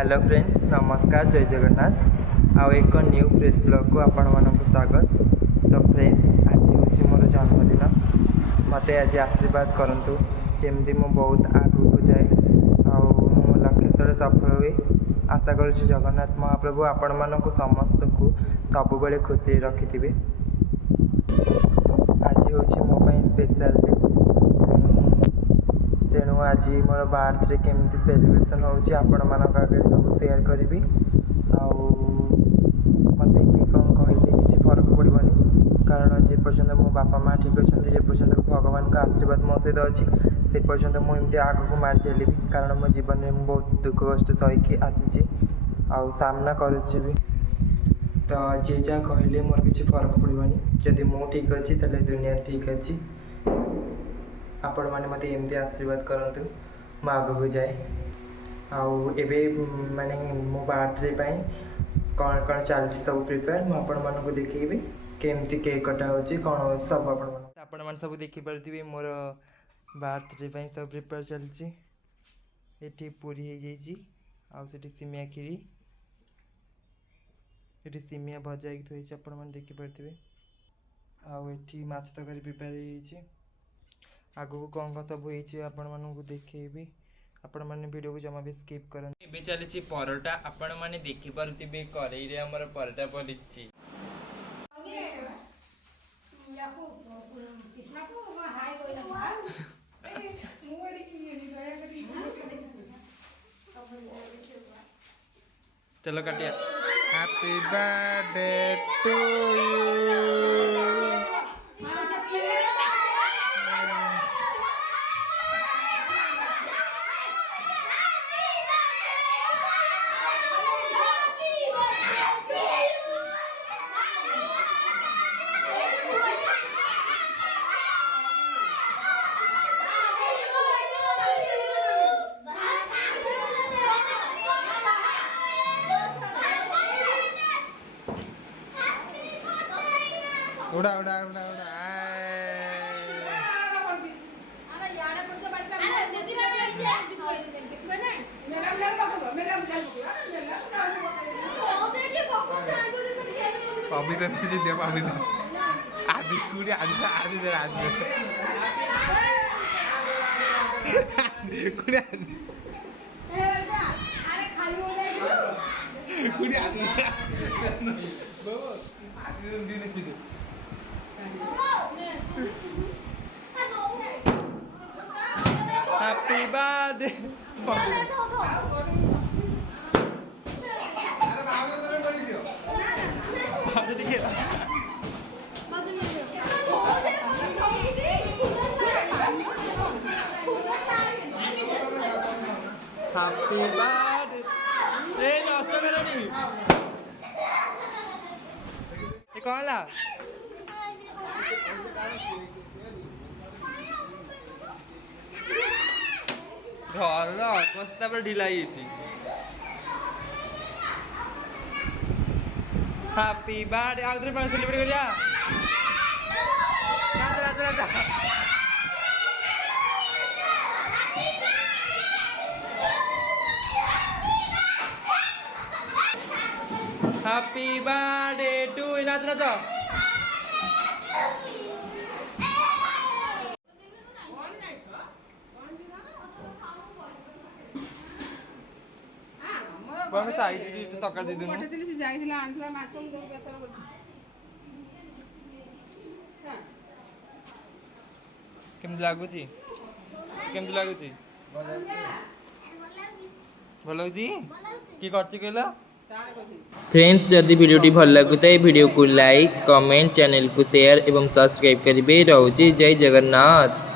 Hello friends, नमस्कार, जय जगन्नाथ। आउ एक न्यू फ्रेश ब्लॉग को आपण मानक स्वागत। तो फ्रेंड्स, आज हूँ मोर जन्मदिन। मत आज आशीर्वाद करंतु जमती मु बहुत आगू को जाए मो लक्ष्य स्थल सफल हुए। आशा करुच्ची जगन्नाथ महाप्रभु आपण मानक समस्त को सब खुशी रखिथे। आज हूँ मो स्पेशल डे, तेणु आज मोर बर्थडे केमती सेलिब्रेशन होची आपण मानक आगे सब शेयर करी। मत किए कौन कहले किसी फरक पड़ोनी, कारण जे पर्यंत मो बापा माँ ठीक अच्छा, जे पर्यंत भगवान का आशीर्वाद मो सहित अच्छी से पर्यंत मुझे आग को मारी चलि, कारण मो जीवन में बहुत दुख कष्ट सहीकि आसी सामना करुच्ची भी। तो जे जहाँ कहले मोर किसी फरक पड़ोनी, जदि मु ठीक अच्छी तेल दुनिया ठीक अच्छी। आपण मैंने मत एमती आशीर्वाद करंतु मु आग को जाए। आबे माने मो बर्थडे कौन कौन चलती सब प्रिपेयर मुझे देखी केमती केक कटा हो कौन सब आपण मैंने सब देखिपे। मोर बर्थडे सब प्रिपेयर चलती। ये पूरी हो जाती, सिमिया खीरी, ये सिमिया भजा थी आपण मैंने देखिपे। आठी माछ तरकारी प्रिपेयर हो। आगू कौन कौन सब हो देखेबी। आपण मैंने वीडियो को जमा भी स्किप करन। एबे चली परोटा, आपण मैंने देखि पारुथिबे करेई रे हमर परोटा पड़िछि। चलो काटिया। Happy birthday to you. उड़ा उड़ा उड़ा उड़ा पवित्र से दे पवित्र आदि कुड़ी आदि आदि दे आदि कुड़ी आदि कुड़ी आदि बाबा आदि दिन से हैप्पी बर्थडे। Happy birthday. ए नष्ट करनी ये कौन ला घर अवस्था पर ढिला। हैप्पी बर्थडे आउथरे पर सेलिब्रेट करिया। Happy birthday to you. नाच नाच। कौन साइड तका दे दुनु पटे से जाइला आंठला माछम दे बेसर बोल। केमती लागुची भल कि करछि कहला। फ्रेंड्स, जदि वीडियो भल लगुता वीडियो को लाइक कमेंट चैनल को शेयर एवं सब्सक्राइब करेंगे। रोची जय जगन्नाथ।